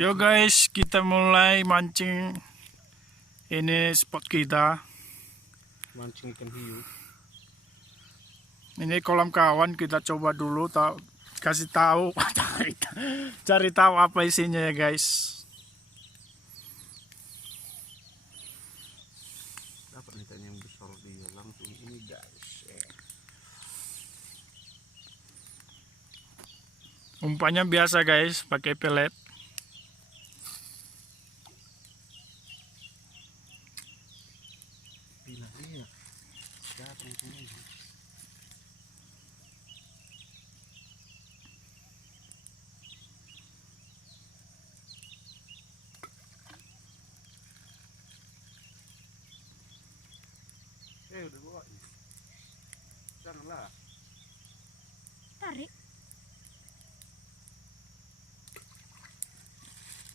Yo guys, kita mulai mancing. Ini spot kita. Mancing ikan hiu. Ini kolam kawan, kita coba dulu kasih tahu cari tahu apa isinya ya guys. Dapat ikan yang besar dia langsung ini guys. Umpannya biasa guys, pakai pelet. Gila dia. Siapa yang ini? Udah bawa ini. Janganlah. Tarik.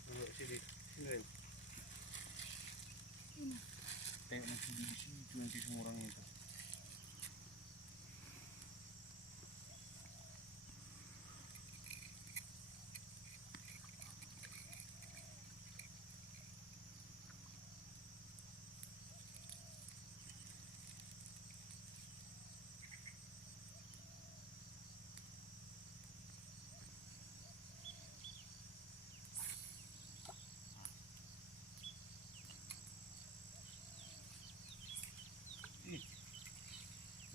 Tunggu sini. Sini. Tengok nanti di sini nanti semua orang itu.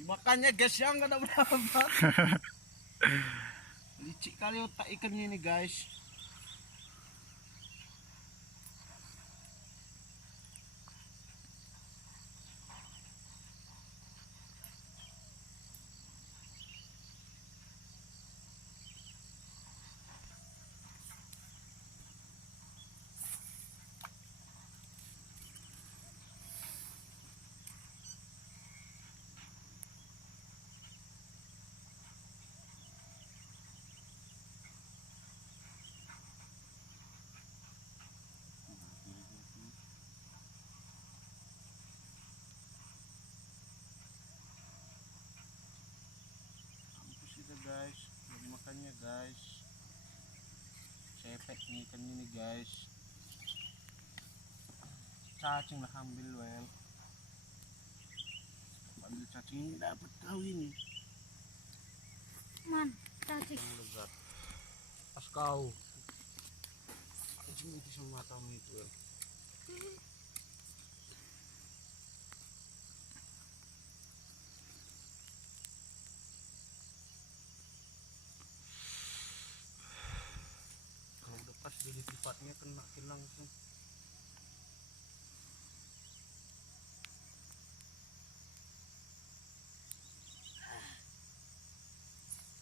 Dimakannya guys, yang nggak ada berapa. Licik kali otak ikan ini guys. Guys, jadi makannya guys, cepet nih ikan ini guys, cacing lah ambil well, ambil cacing ini dapat kau ini, Man, cacing. yang lezat, pas kau, cacing itu sama matamu itu well. Pas jadi tempatnya kena langsung.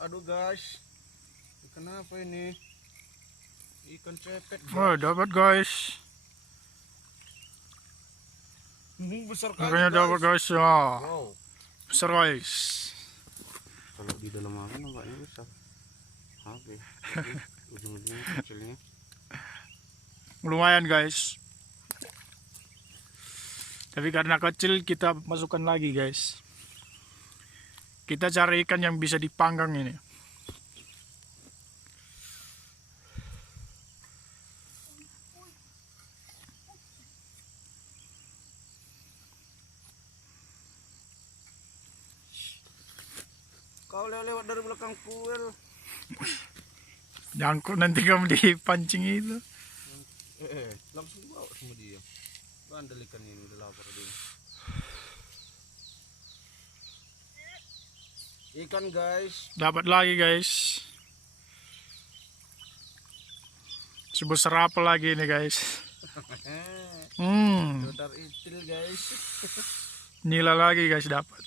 Aduh guys, ikan apa ini? Ikan cepet. Oh, dapat guys. Besar kali. Makanya dapat guys ya. Wow. Besar guys. Kalau di dalam air nampaknya besar. Oke. Ujung-ujungnya kecilnya. Lumayan guys. Tapi karena kecil kita masukkan lagi guys. Kita cari ikan yang bisa dipanggang ini. Kau lewat dari belakang kuil. Nyangkut nanti kamu dipancing itu. Langsung bawa sama dia. Bandel ikan ini udah lapar dia. Ikan guys. Dapat lagi guys. Sebesar apa lagi ini guys? Dodar itil guys. Nila lagi guys dapat.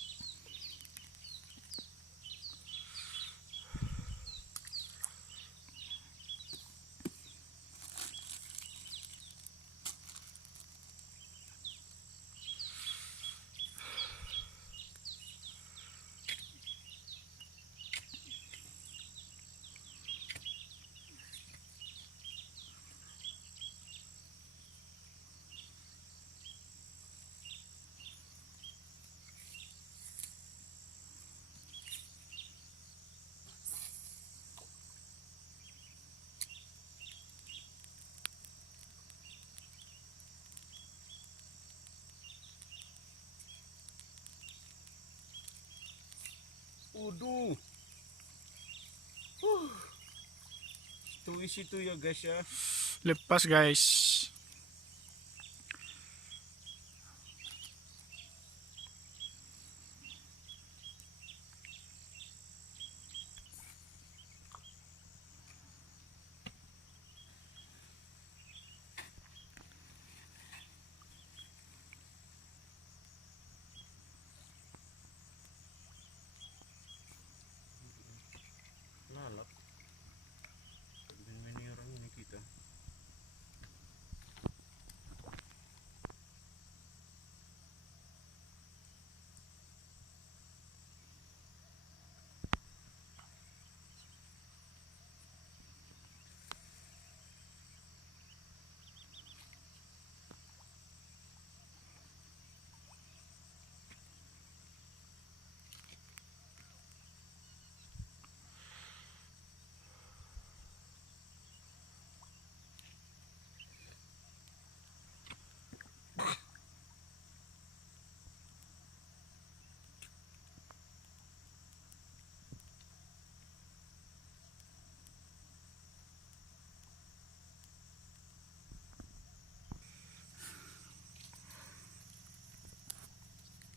Waduh. Itu isi tuh ya guys ya. Lepas guys. Lalap. Main orang ini kita.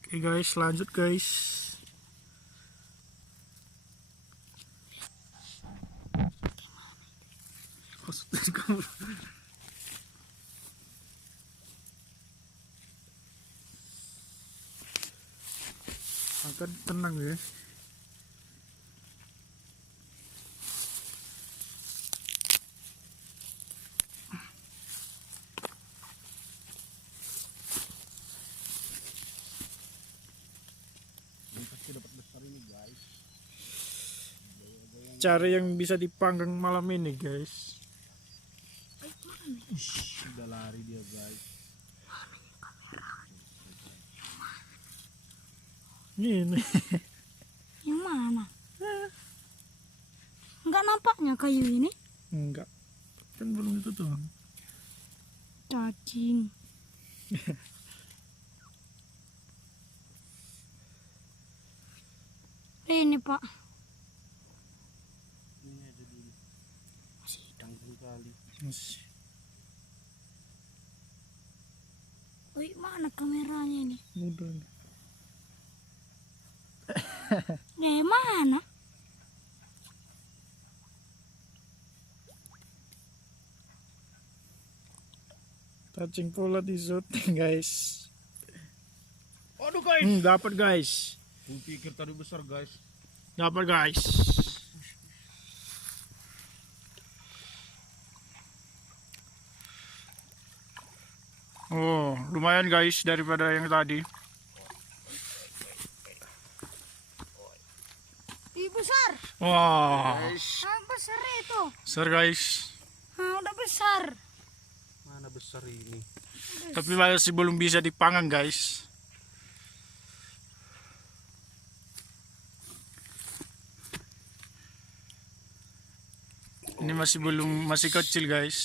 Oke guys, lanjut guys. Akan tenang ya. Ini pasti dapat besar ini guys. Cara yang bisa dipanggang malam ini guys. Sudah lari dia guys. Ini. Yang mana? Enggak nampaknya kayu ini. Enggak. Kan belum itu tuh. Cacing. Ini Pak. Ini aja dulu. Masih Tanggung kali. Masih. Wih, mana kameranya ini? Udah. Mana? Cacing pula di syuting guys. Aduh guys. Dapat guys. Aku pikir tadi besar guys. Dapat guys. Oh, lumayan guys daripada yang tadi. Ih, besar. Wah, Ah, besar itu. besar guys. Ah, udah besar. Mana besar ini? Tapi masih belum bisa dipanggang guys. Ini masih kecil guys.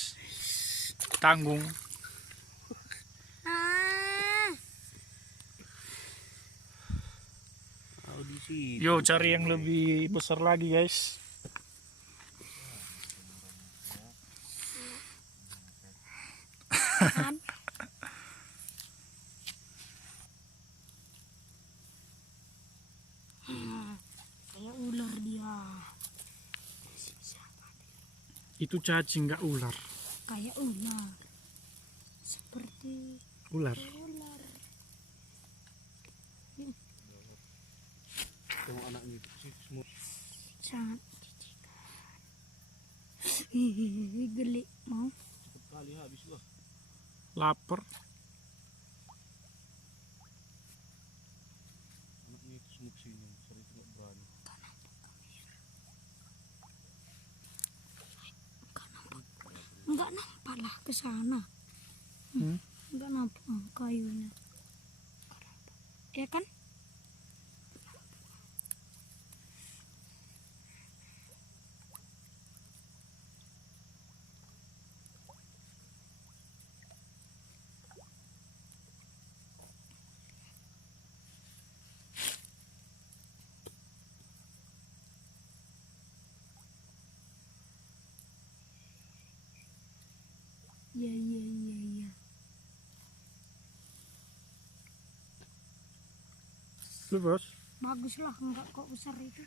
Tanggung. Ah, Oh di sini. Yo, cari yang lebih besar lagi guys. kan. Kayak ular dia. Itu cacing nggak ular. Kayak ular. Seperti Ular. ular. Tengok anaknya itu sih semua. Sangat jijikan. Hihihi, geli mau. Cepet kali habis lah. Lapar. Anaknya itu semua sini. Besar itu nggak berani. Enggak nampak lah ke sana. Enggak nampak kayunya. Ya kan? Iya. Lepas. Baguslah, enggak kok besar itu.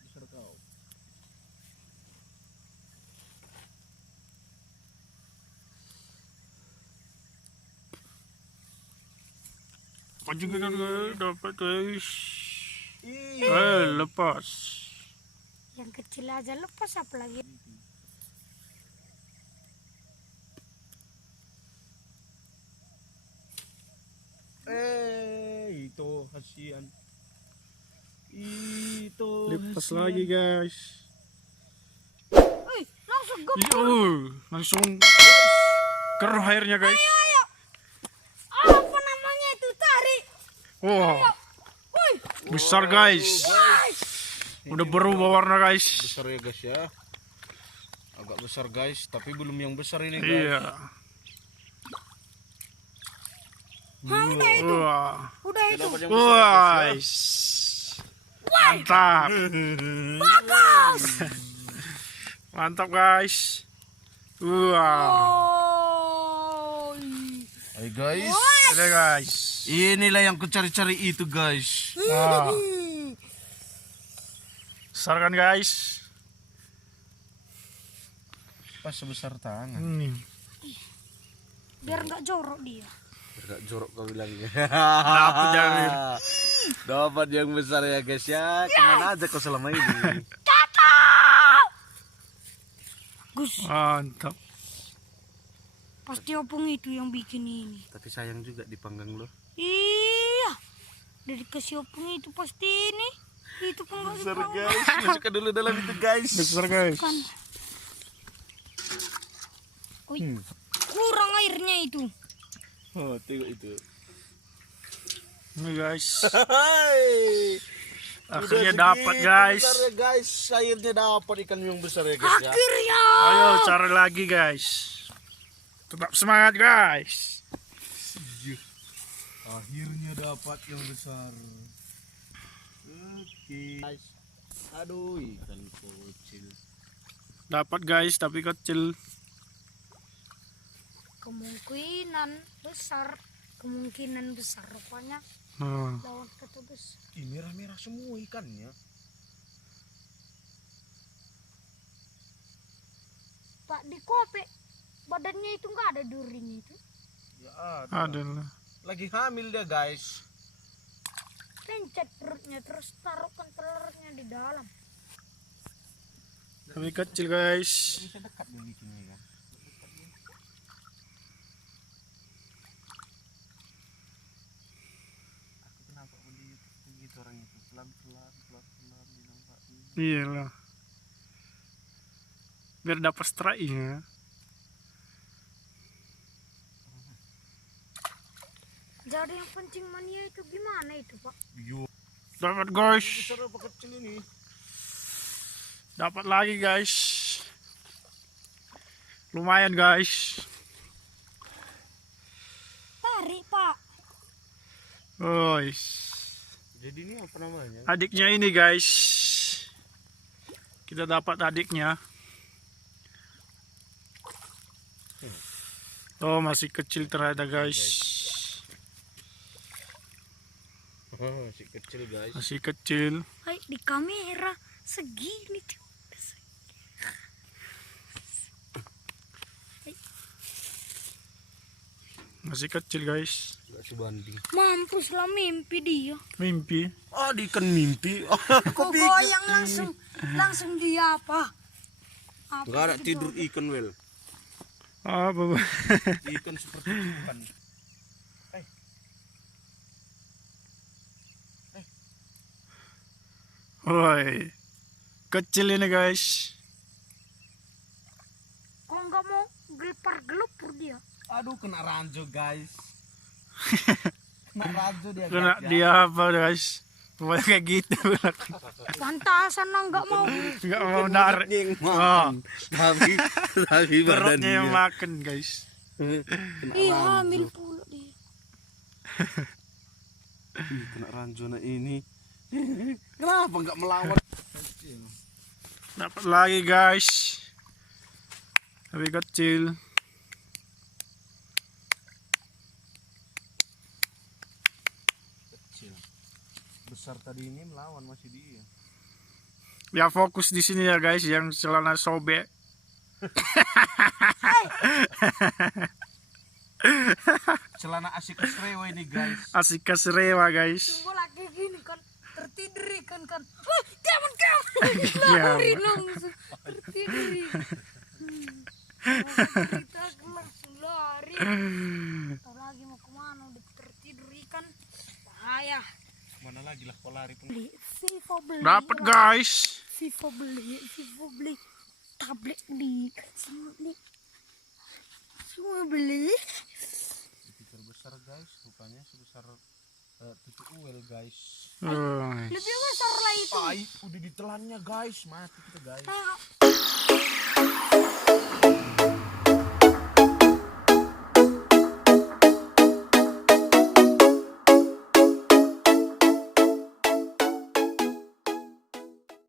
Besar kau. Pancing ikan dapat guys. Ih. Lepas. Yang kecil aja lepas, apalagi Itu kasihan. Itu Lepas kasihan. lagi guys. langsung gempur. Langsung keruh airnya guys. Ayo. Apa namanya itu, tarik. Wah, Woi, besar guys. Udah berubah warna guys. Besar ya guys ya. Agak besar guys, tapi belum yang besar ini guys. Iya. udah itu. Wah. Udah itu. Dapat yang besar ya, guys, Wah. Mantap. Bagus. Mantap guys. Wah. Oh. Hai guys. Ada guys. Inilah yang kucari-cari itu guys. Wah. Besar kan guys? Pas sebesar tangan. Ini. Biar nggak jorok dia. Agak jorok kau bilangnya. Dapat yang Dapat yang besar ya guys ya. Kemana aja kau selama ini? Gus, mantap. pasti opung itu yang bikin ini. Tapi sayang juga dipanggang loh. Iya, dari kasih opung itu pasti ini. Itu pun nggak Besar dipanggang. guys. Masukkan dulu dalam itu guys. Besar guys. Kan. Wih, kurang airnya itu. Oh, tengok itu. Ini guys. Hai. Akhirnya Udah dapat segitu guys. besar ya guys. Akhirnya dapat ikan yang besar ya guys ya. Akhirnya. Ayo cari lagi guys. Tetap semangat guys. Akhirnya dapat yang besar. Oke. Guys. Aduh, ikan kecil. Dapat guys tapi kecil. Kemungkinan besar rupanya Nah. lawan kata besar. Ih, merah-merah semua ikannya. Pak, di kope badannya itu nggak ada durinya itu. Ya ada. Adalah. Lagi hamil dia guys. Pencet perutnya terus taruhkan telurnya di dalam. Tapi kecil guys. Bisa dekat nih bikinnya kan. Aku kenapa begitu orang itu pelan-pelan dinampakin. Iyalah. Biar dapat strike-nya. Jadi yang pancing mania itu gimana itu, Pak? Yo. Dapat guys. Besar apa kecil ini? Dapat lagi guys. Lumayan guys. Tarik, Pak. Guys. Jadi ini apa namanya? Adiknya ini guys. Kita dapat adiknya. Oh, masih kecil ternyata guys. Masih kecil guys. Masih kecil. Hai, di kamera segini tuh. Masih kecil guys. Gak sebanding. Mampuslah mimpi dia. Mimpi. Oh, di ikan mimpi. Oh, Kok goyang langsung dia apa? Gak ada tidur ikan wel. Apa? Ikan seperti Tuhan. Woi. Kecil ini guys. Kok nggak mau gelupur dia? Aduh, kena ranjau guys. Kena ranjau dia Kena guys, ya. dia apa guys? Boleh kayak gitu. Pantasan lah nggak mau. Nggak mau narik. Yang Oh, makan. Tapi perutnya yang badannya. makan guys. Kena Ih, ranjau. hamil pula dia. Ih, kena ranjau nah ini. Kenapa nggak melawan? Dapat lagi guys. Lebih kecil. Kecil. Besar tadi ini melawan masih dia. Ya fokus di sini ya guys, yang celana sobek. Celana asik keserewa ini guys. Asik keserewa guys. Tunggu lagi gini kan tertidur ikan kan. Diam. Ya. Lari langsung tertidur. Kita langsung lari. Tahu lagi mau kemana? Udah tertidur ikan. Bahaya. Mana lagi lah kau lari pun. Beli FIFA beli. Dapat guys. FIFA beli. Tablet beli. Semua beli. Ikan besar guys, rupanya sebesar tutup uel guys. Oh. Lebih besar lah itu. Udah ditelannya guys, mati kita guys. Ah.